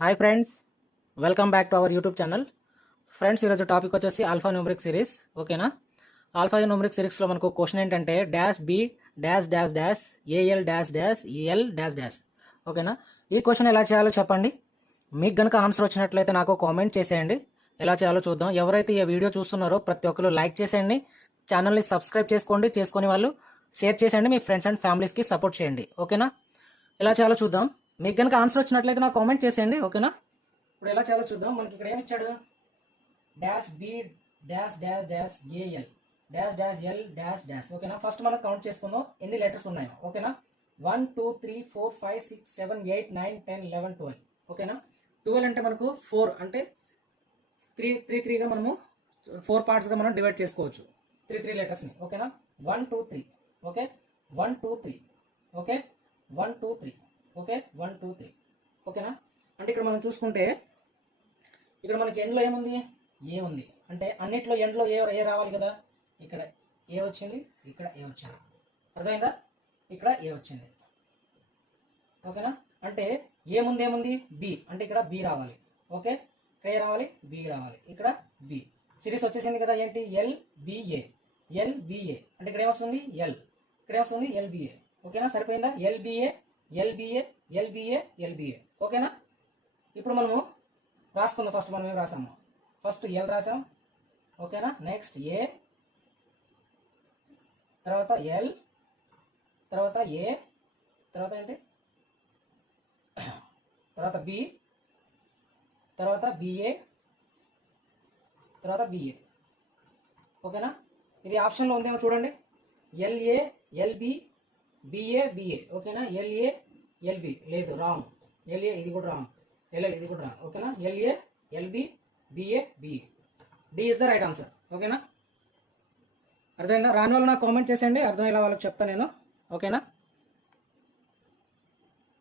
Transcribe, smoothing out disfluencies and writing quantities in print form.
Hi friends, welcome back to our YouTube channel. Friends, ఈరోజు topic వచ్చేసి alpha numeric series. ఓకేనా? Alpha numeric సిరీస్లో మనకు క్వశ్చన్ ఏంటంటే dash B dash dash dash AL dash dash EL dash dash. ఓకేనా? ఈ question ఎలా చేయాలో చెప్పండి. మీకు కనుక ఆన్సర్ వచ్చినట్లయితే నాకు కామెంట్ చేసేయండి. ఎలా చేయాలో చూద్దాం. ఎవరైతే ఈ వీడియో చూస్తున్నారో ప్రతి ఒక్కరు లైక్ చేసేయండి, ఛానల్ని సబ్స్క్రైబ్ చేసుకోండి, చేసుకునే వాళ్ళు షేర్ చేసేయండి, మీ ఫ్రెండ్స్ అండ్ ఫ్యామిలీస్కి సపోర్ట్ చేయండి. ఓకేనా? ఎలా చేయాలో చూద్దాం. మీకు కనుక ఆన్సర్ వచ్చినట్లయితే నాకు కామెంట్ చేసేయండి. ఓకేనా? ఇప్పుడు ఎలా చేయాలో చూద్దాం. మనకి ఇక్కడ ఏమి ఇచ్చాడు? Dash B dash dash dash AL dash dash L dash dash. ఓకేనా? ఫస్ట్ మనం కౌంట్ చేసుకుందాం ఎన్ని లెటర్స్ ఉన్నాయో. ఓకేనా? 1 2 3 4 5 6 7 8 9 10 11 12. ఓకేనా? 12 అంటే మనకు 4 అంటే 3 మనము 4 పార్ట్స్గా మనం డివైడ్ చేసుకోవచ్చు 3 లెటర్స్ని. ఓకేనా? 1 2 3. ఓకే, 1 2 3. ఓకే, 1 2 3. ఓకే, 1 2 3. ఓకేనా? అంటే ఇక్కడ మనం చూసుకుంటే ఇక్కడ మనకి ఎండ్లో ఏముంది? ఏ ఉంది. అంటే అన్నిట్లో ఎండ్లో ఏ రావాలి కదా. ఇక్కడ ఏ వచ్చింది, ఇక్కడ ఏ వచ్చింది. అర్థమైందా? ఇక్కడ ఏ వచ్చింది. ఓకేనా? అంటే ఏముంది బి, అంటే ఇక్కడ బి రావాలి. ఓకే, ఇక్కడ ఏ రావాలి? బి రావాలి. ఇక్కడ బి. సిరీస్ వచ్చేసింది కదా. ఏంటి? ఎల్బిఏ. ఎల్బిఏ అంటే ఇక్కడ ఏమొస్తుంది? ఎల్. ఇక్కడ ఏమొస్తుంది? ఎల్బిఏ. ఓకేనా? సరిపోయిందా? ఎల్బిఏ ఎల్బిఏ ఎల్బిఏ ఎల్బిఏ. ఓకేనా? ఇప్పుడు మనము రాసుకుందాం. ఫస్ట్ మనం ఏం రాసాము? ఫస్ట్ ఎల్ రాసాం. ఓకేనా? నెక్స్ట్ ఏ, తర్వాత ఎల్, తర్వాత ఏ, తర్వాత ఏంటి? తర్వాత బి, తర్వాత బిఏ, తర్వాత బిఏ. ఓకేనా? ఇది ఆప్షన్లో ఉందేమో చూడండి. LA LB BA BA. ఓకేనా? ఎల్ఏ ఎల్బి లేదు, రాంగ్. ఎల్ఏ ఇది కూడా రాంగ్. ఎల్ఎల్ ఇది కూడా రాంగ్. ఓకేనా? LA LB BA BA. D is the right answer. ఓకేనా? అర్థమైందా? రాని వాళ్ళు నాకు కామెంట్ చేసేయండి, అర్థమయ్యేలా వాళ్ళకి చెప్తాను నేను. ఓకేనా?